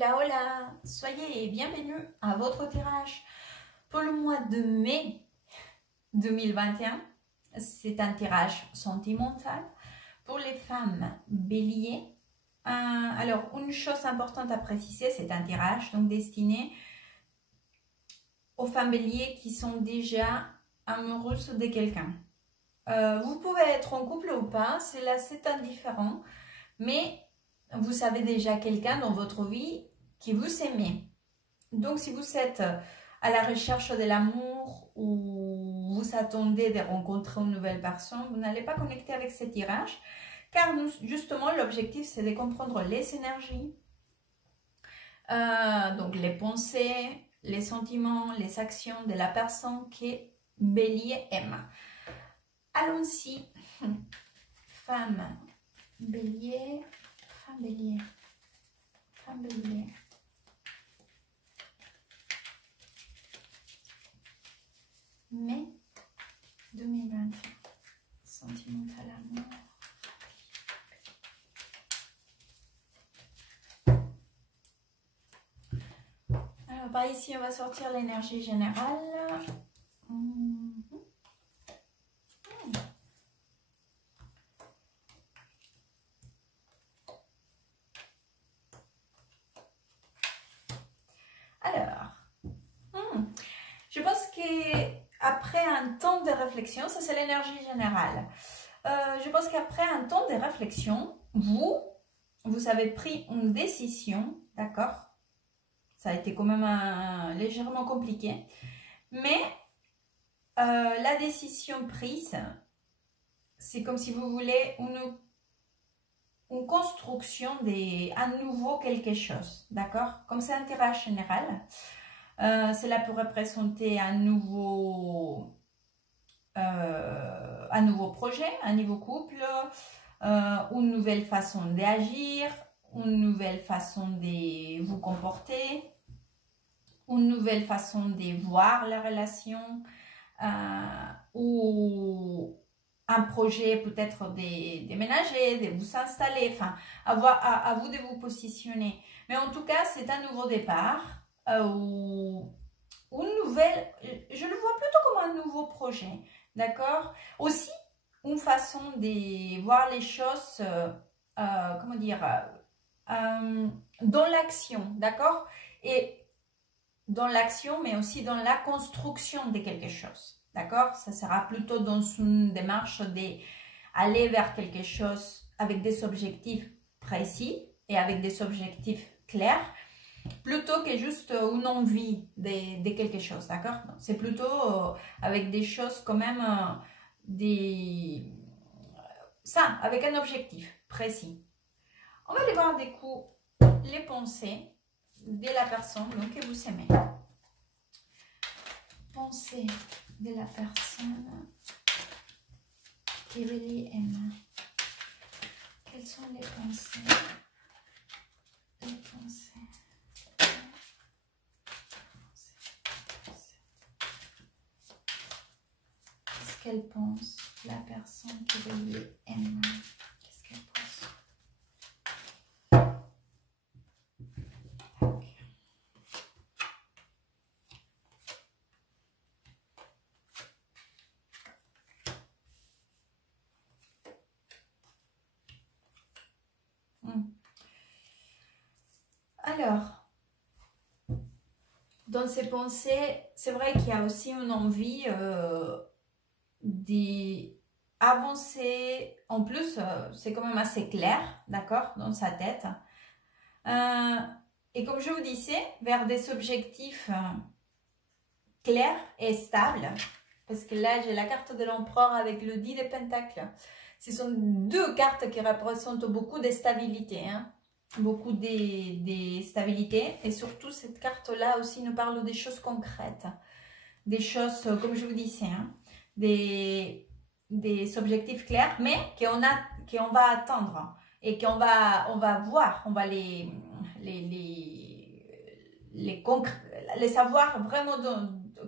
Hola, hola, soyez bienvenus à votre tirage pour le mois de mai 2021. C'est un tirage sentimental pour les femmes béliers. Alors, une chose importante à préciser, c'est un tirage donc destiné aux femmes béliers qui sont déjà amoureuses de quelqu'un. Vous pouvez être en couple ou pas, c'est indifférent, mais vous savez déjà quelqu'un dans votre vie qui vous aime. Donc, si vous êtes à la recherche de l'amour ou vous attendez de rencontrer une nouvelle personne, vous n'allez pas connecter avec ce tirage, car justement, l'objectif, c'est de comprendre les énergies, donc les pensées, les sentiments, les actions de la personne que Bélier aime. Allons-y, femme Bélier, femme Bélier, femme Bélier. Mai 2021, sentimental amour. Alors par ici on va sortir l'énergie générale. Alors, je pense qu'après un temps de réflexion, ça c'est l'énergie générale. Je pense qu'après un temps de réflexion, vous avez pris une décision, d'accord? Ça a été quand même légèrement compliqué. Mais la décision prise, c'est comme si vous voulez une construction à nouveau quelque chose, d'accord? Comme c'est un tirage général, cela peut représenter un nouveau projet, un nouveau couple, une nouvelle façon d'agir, une nouvelle façon de vous comporter, une nouvelle façon de voir la relation, ou un projet peut-être de déménager, de vous installer, enfin, à vous de vous positionner. Mais en tout cas, c'est un nouveau départ, ou une nouvelle, je le vois plutôt comme un nouveau projet, d'accord? Aussi, une façon de voir les choses, comment dire, dans l'action, d'accord? Et dans l'action, mais aussi dans la construction de quelque chose, d'accord? Ça sera plutôt dans une démarche d'aller vers quelque chose avec des objectifs précis et avec des objectifs clairs, plutôt que juste une envie de quelque chose, d'accord? C'est plutôt avec des choses quand même, ça, avec un objectif précis. On va aller voir des coups les pensées de la personne donc, que vous aimez. Pensée de la personne que Bélier aime. Quelles sont les pensées? Les pensées. Qu'est-ce qu'elle pense, la personne que Bélier aime? Qu'est-ce qu'elle pense? Alors, dans ces pensées, c'est vrai qu'il y a aussi une envie d'avancer. En plus, c'est quand même assez clair, d'accord, dans sa tête. Et comme je vous disais, vers des objectifs clairs et stables. Parce que là, j'ai la carte de l'empereur avec le 10 de Pentacles. Ce sont deux cartes qui représentent beaucoup de stabilité, hein. Beaucoup de stabilité, et surtout cette carte là aussi nous parle des choses concrètes, des choses comme je vous disais, hein, des objectifs clairs, mais qu'on va atteindre et qu'on va voir, on va les savoir vraiment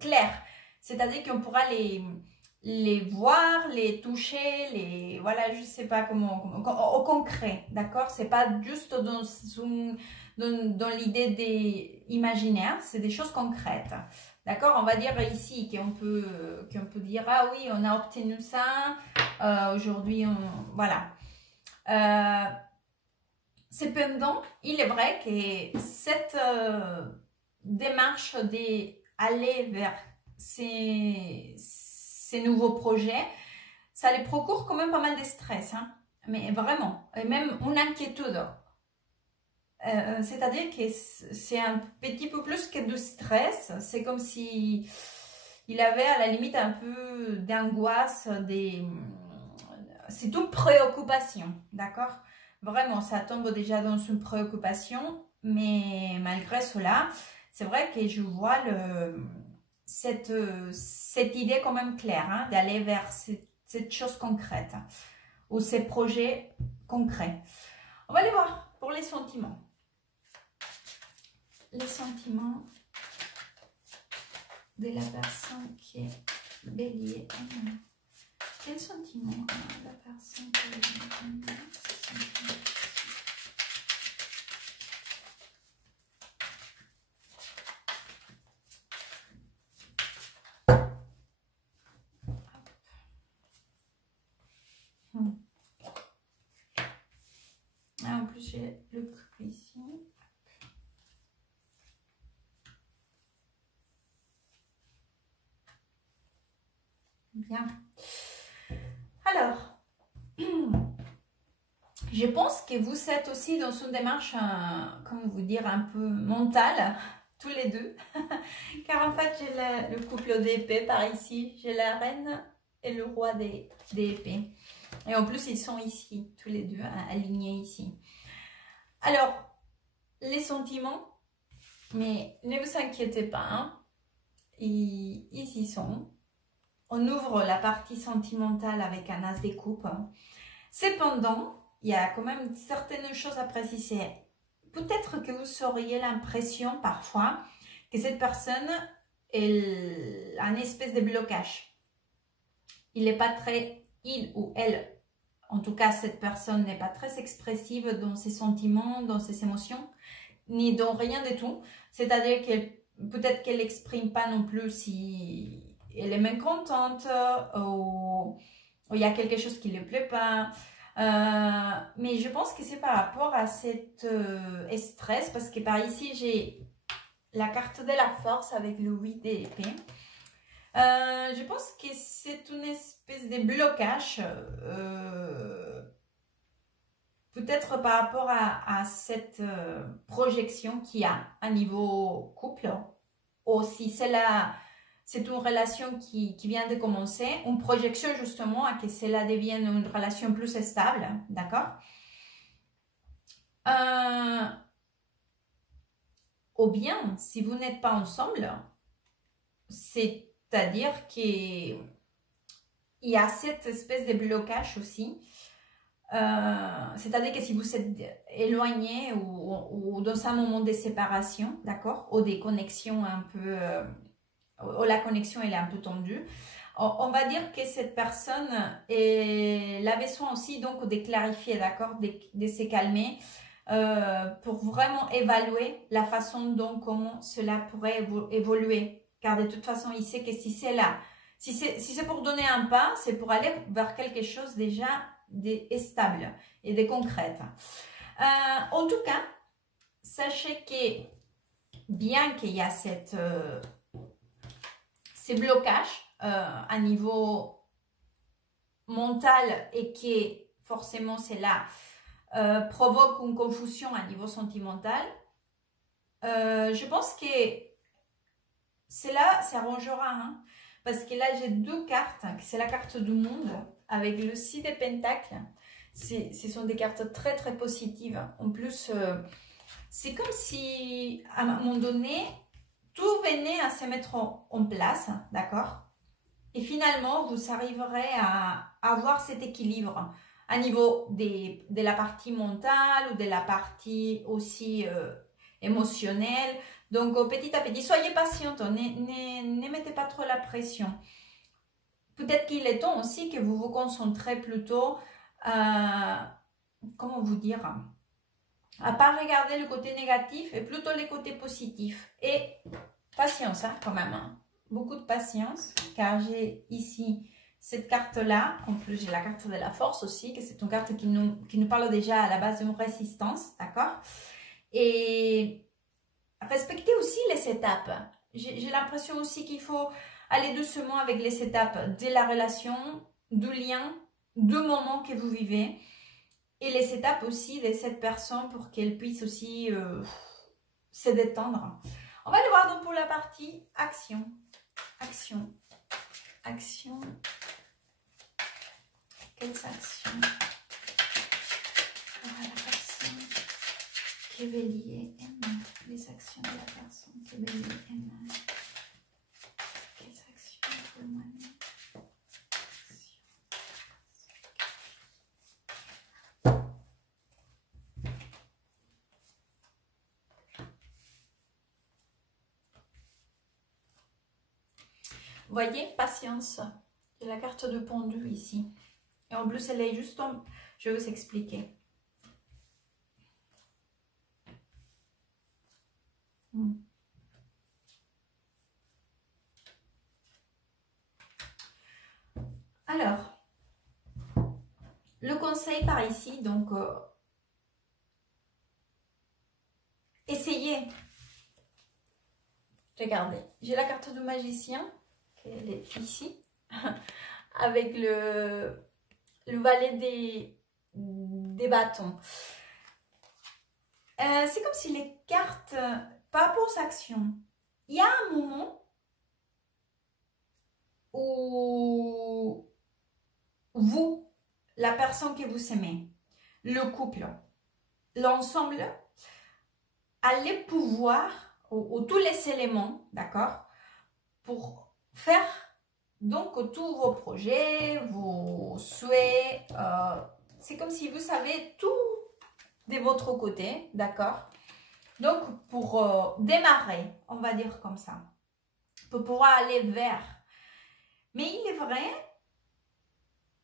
clairs, c'est-à-dire qu'on pourra les voir, les toucher, voilà, je sais pas comment au concret, d'accord? C'est pas juste dans l'idée des imaginaires, c'est des choses concrètes. D'accord? On va dire ici qu'on peut dire, ah oui, on a obtenu ça, aujourd'hui, voilà. Cependant, il est vrai que cette démarche d'aller vers ces nouveaux projets, ça les procure quand même pas mal de stress, hein, mais vraiment, et même une inquiétude. C'est-à-dire que c'est un petit peu plus que du stress, c'est comme si il avait à la limite un peu d'angoisse, c'est une préoccupation, d'accord? Vraiment, ça tombe déjà dans une préoccupation, mais malgré cela, c'est vrai que je vois cette idée quand même claire, hein, d'aller vers cette chose concrète, ou ces projets concrets. On va aller voir pour les sentiments. Les sentiments de la personne qui est bélier. Quel sentiment la personne qui est bélier? Ah, en plus, j'ai le couple ici. Bien. Alors, je pense que vous êtes aussi dans une démarche, comment vous dire, un peu mentale, tous les deux. Car en fait, j'ai le couple d'épées par ici. J'ai la reine et le roi des épées. Et en plus, ils sont ici, tous les deux, alignés ici. Alors, les sentiments, mais ne vous inquiétez pas, hein, ils y sont. On ouvre la partie sentimentale avec un as des coupes. Cependant, il y a quand même certaines choses à préciser. Peut-être que vous auriez l'impression parfois que cette personne a une espèce de blocage. Il n'est pas très, il ou elle, en tout cas cette personne n'est pas très expressive dans ses sentiments, dans ses émotions, ni dans rien du tout. C'est-à-dire que peut-être qu'elle n'exprime pas non plus si elle est mécontente ou il y a quelque chose qui ne lui plaît pas. Mais je pense que c'est par rapport à cet stress, parce que par ici j'ai la carte de la force avec le 8 d'épée. Je pense que c'est une espèce de blocage, peut-être par rapport à cette projection qu'il y a à niveau couple, ou si c'est une relation qui vient de commencer, une projection justement à que cela devienne une relation plus stable, d'accord? Ou bien, si vous n'êtes pas ensemble, c'est-à-dire qu'il y a cette espèce de blocage aussi. C'est-à-dire que si vous êtes éloigné ou dans un moment de séparation, d'accord, ou des connexions un peu... où la connexion elle est un peu tendue, on va dire que cette personne a besoin aussi donc de clarifier, d'accord, de se calmer pour vraiment évaluer la façon dont comment cela pourrait évoluer. Car de toute façon, il sait que si c'est là, si c'est pour donner un pas, c'est pour aller vers quelque chose déjà de stable et de concret. En tout cas, sachez que bien qu'il y a ces blocages à niveau mental et que forcément cela provoque une confusion à niveau sentimental, je pense que cela s'arrangera, hein, parce que là j'ai deux cartes, c'est la carte du monde avec le 6 de Pentacles. Ce sont des cartes très très positives. En plus, c'est comme si à un moment donné tout venait à se mettre en place, d'accord? Et finalement, vous arriverez à avoir cet équilibre à niveau de la partie mentale ou de la partie aussi émotionnelle. Donc, petit à petit, soyez patiente, ne mettez pas trop la pression. Peut-être qu'il est temps aussi que vous vous concentrez plutôt, comment vous dire, À pas regarder le côté négatif et plutôt les côtés positifs. Et patience, hein, quand même. Hein. Beaucoup de patience, car j'ai ici cette carte-là. En plus, j'ai la carte de la force aussi, que c'est une carte qui nous parle déjà à la base d'une résistance, d'accord? Et respecter aussi les étapes. J'ai l'impression aussi qu'il faut aller doucement avec les étapes de la relation, du lien, du moment que vous vivez. Et les étapes aussi de cette personne pour qu'elle puisse aussi se détendre. On va le voir donc pour la partie action. Action. Action. Quelles actions aura la personne qui est bélier aime. Les actions de la personne qui est bélier aime. Quelles actions pour le mois de mai? Vous voyez, patience. Il y a la carte de pendu ici. Et en plus, elle est juste en... Je vais vous expliquer. Alors, le conseil par ici, donc, essayez. Regardez, j'ai la carte du magicien. Elle est ici, avec le valet des bâtons. C'est comme si les cartes, par rapport aux actions, il y a un moment où vous, la personne que vous aimez, le couple, l'ensemble, allez pouvoir, ou tous les éléments, d'accord, pour faire donc tous vos projets, vos souhaits. C'est comme si vous savez tout de votre côté, d'accord? Donc, pour démarrer, on va dire comme ça, pour pouvoir aller vers. Mais il est vrai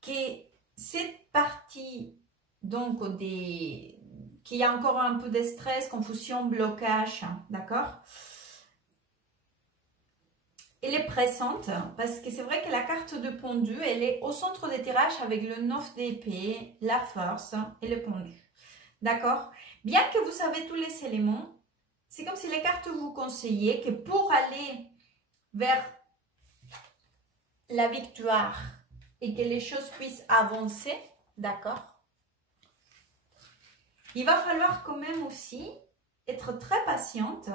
que cette partie, donc, qu'il y a encore un peu de stress, confusion, blocage, d'accord? Elle est pressante parce que c'est vrai que la carte de pendu, elle est au centre des tirages avec le 9 d'épée, la force et le pendu. D'accord? Bien que vous savez tous les éléments, c'est comme si les cartes vous conseillaient que pour aller vers la victoire et que les choses puissent avancer, d'accord? Il va falloir quand même aussi être très patiente.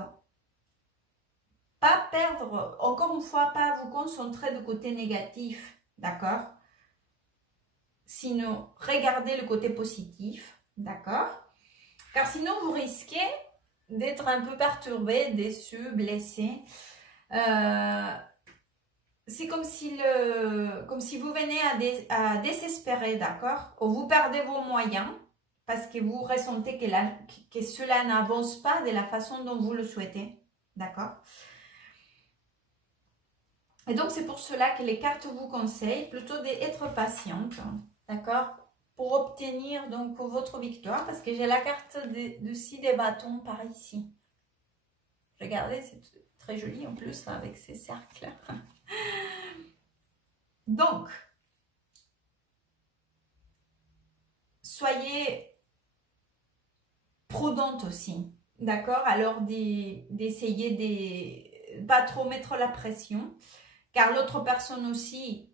Pas perdre, encore une fois, pas vous concentrer du côté négatif, d'accord? Sinon, regardez le côté positif, d'accord? Car sinon, vous risquez d'être un peu perturbé, déçu, blessé. C'est comme si vous venez à désespérer, d'accord? Ou vous perdez vos moyens parce que vous ressentez que cela n'avance pas de la façon dont vous le souhaitez, d'accord? Et donc, c'est pour cela que les cartes vous conseillent plutôt d'être patiente, d'accord? Pour obtenir donc votre victoire, parce que j'ai la carte de 6 des bâtons par ici. Regardez, c'est très joli en plus avec ces cercles. Donc, soyez prudente aussi, d'accord? Alors, d'essayer de pas trop mettre la pression. Car l'autre personne aussi,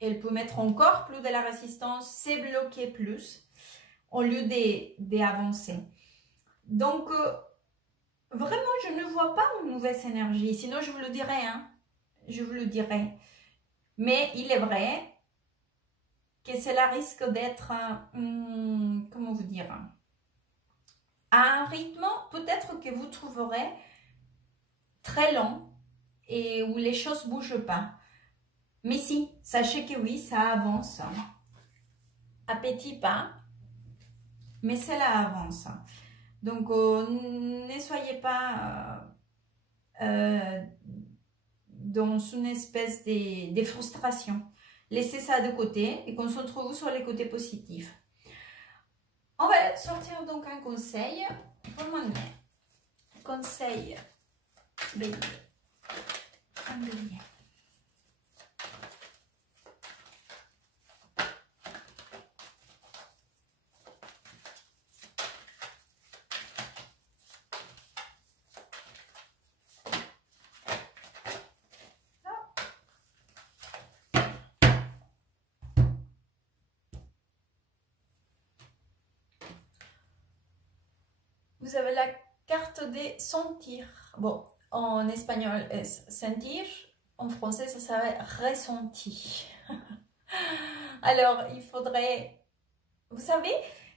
elle peut mettre encore plus de la résistance, c'est bloquer plus, au lieu d'avancer. Donc, vraiment, je ne vois pas une mauvaise énergie. Sinon, je vous le dirais, hein. Je vous le dirais. Mais il est vrai que cela risque d'être, comment vous dire, à un rythme peut-être que vous trouverez très lent, et où les choses ne bougent pas. Mais si, sachez que oui, ça avance. À petits pas, mais cela avance. Donc, ne soyez pas dans une espèce de frustration. Laissez ça de côté et concentrez-vous sur les côtés positifs. On va sortir donc un conseil pour le mois de mai. Conseil bélier. Un bélier. Vous avez la carte des sentir. Bon, en espagnol, es sentir. En français, ça serait ressenti. Alors, il faudrait... Vous savez,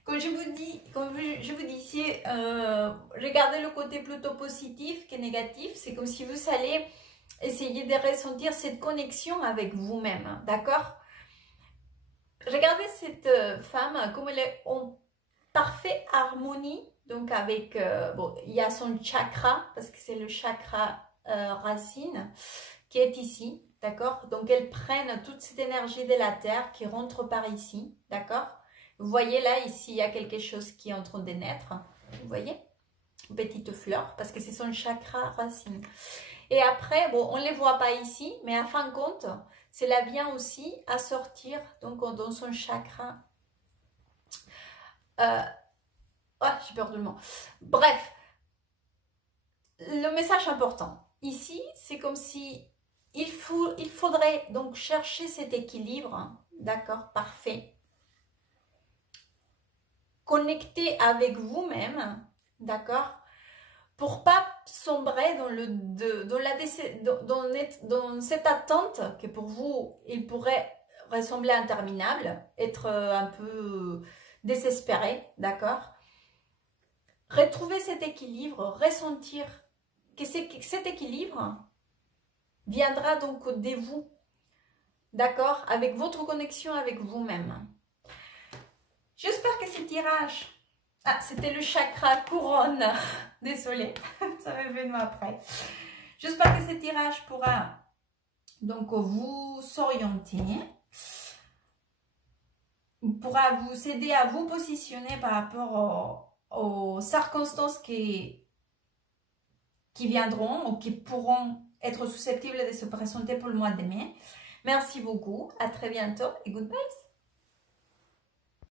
quand je vous dis ici, regardez le côté plutôt positif que négatif. C'est comme si vous allez essayer de ressentir cette connexion avec vous-même. D'accord? Regardez cette femme, comme elle est en parfaite harmonie. Donc avec, bon, il y a son chakra, parce que c'est le chakra racine qui est ici, d'accord? Donc elles prennent toute cette énergie de la terre qui rentre par ici, d'accord? Vous voyez là, ici, il y a quelque chose qui est en train de naître, vous voyez? Une petite fleur, parce que c'est son chakra racine. Et après, bon, on ne les voit pas ici, mais à fin de compte, cela vient aussi à sortir, donc dans son chakra ah, j'ai peur de le mot. Bref, le message important. Ici, c'est comme si il faudrait donc chercher cet équilibre, d'accord, parfait. Connecter avec vous-même, d'accord, pour pas sombrer dans cette attente que pour vous, il pourrait ressembler interminable, être un peu désespéré, d'accord. Retrouver cet équilibre, ressentir que cet équilibre viendra donc de vous, d'accord, avec votre connexion avec vous-même. J'espère que ce tirage, ah, c'était le chakra couronne, désolée, ça m'est venu après. J'espère que ce tirage pourra donc vous s'orienter, pourra vous aider à vous positionner par rapport aux circonstances qui viendront ou qui pourront être susceptibles de se présenter pour le mois de mai. Merci beaucoup, à très bientôt et good vibes.